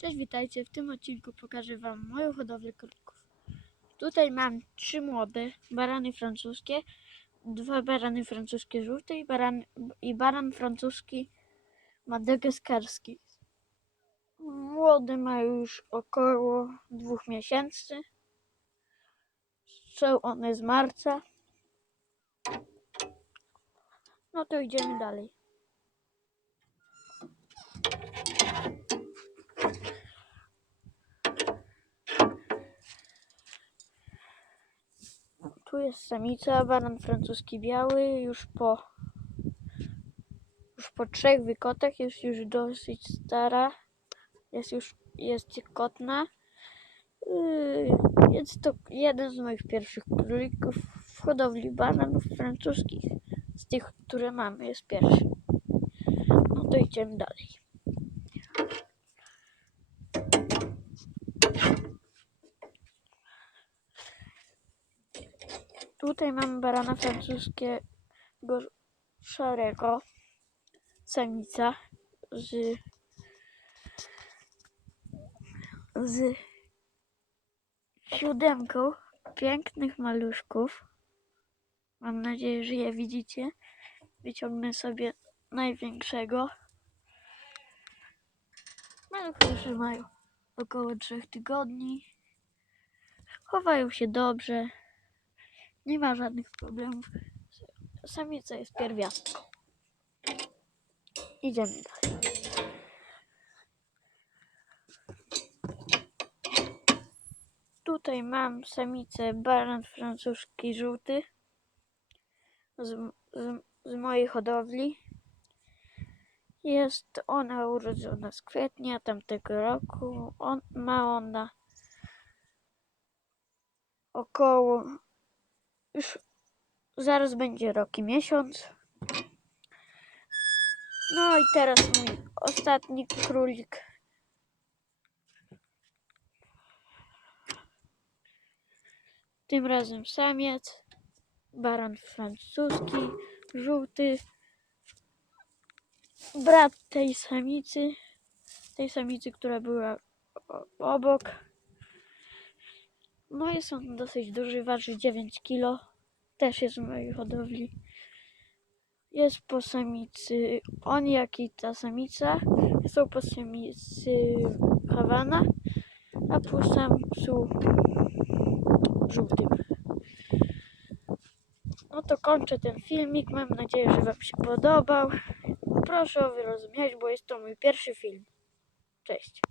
Cześć, witajcie. W tym odcinku pokażę Wam moją hodowlę królików. Tutaj mam trzy młode barany francuskie, dwa barany francuskie żółte i baran, i baran francuski madagaskarski. Młode mają już około dwóch miesięcy. Są one z marca. No to idziemy dalej. Tu jest samica, baran francuski biały, już po już po trzech wykotach jest już dosyć stara, jest już jest kotna. Yy, Jest to jeden z moich pierwszych królików w hodowli baranów francuskich. Z tych, które mamy, jest pierwszy. No to idziemy dalej. Tutaj mamy barana francuskiego szarego, samica z, z siódemką pięknych maluszków. Mam nadzieję, że je widzicie. Wyciągnę sobie największego. Maluchy mają około trzech tygodni. Chowają się dobrze. Nie ma żadnych problemów. Samica jest pierwiastką. Idziemy dalej. Tutaj mam samicę baran francuski żółty z, z, z mojej hodowli. Jest ona urodzona z kwietnia tamtego roku. On, ma ona około już zaraz będzie rok i miesiąc. No i teraz mój ostatni królik. Tym razem samiec, baran francuski, żółty, brat tej samicy, tej samicy, która była obok. No jest on dosyć duży, waży 9 kg. Też jest w mojej hodowli. Jest po samicy, on jak i ta samica są po samicy Hawana, a po samcu żółtym. No to kończę ten filmik. Mam nadzieję, że Wam się podobał. Proszę o wyrozumieć, bo jest to mój pierwszy film. Cześć.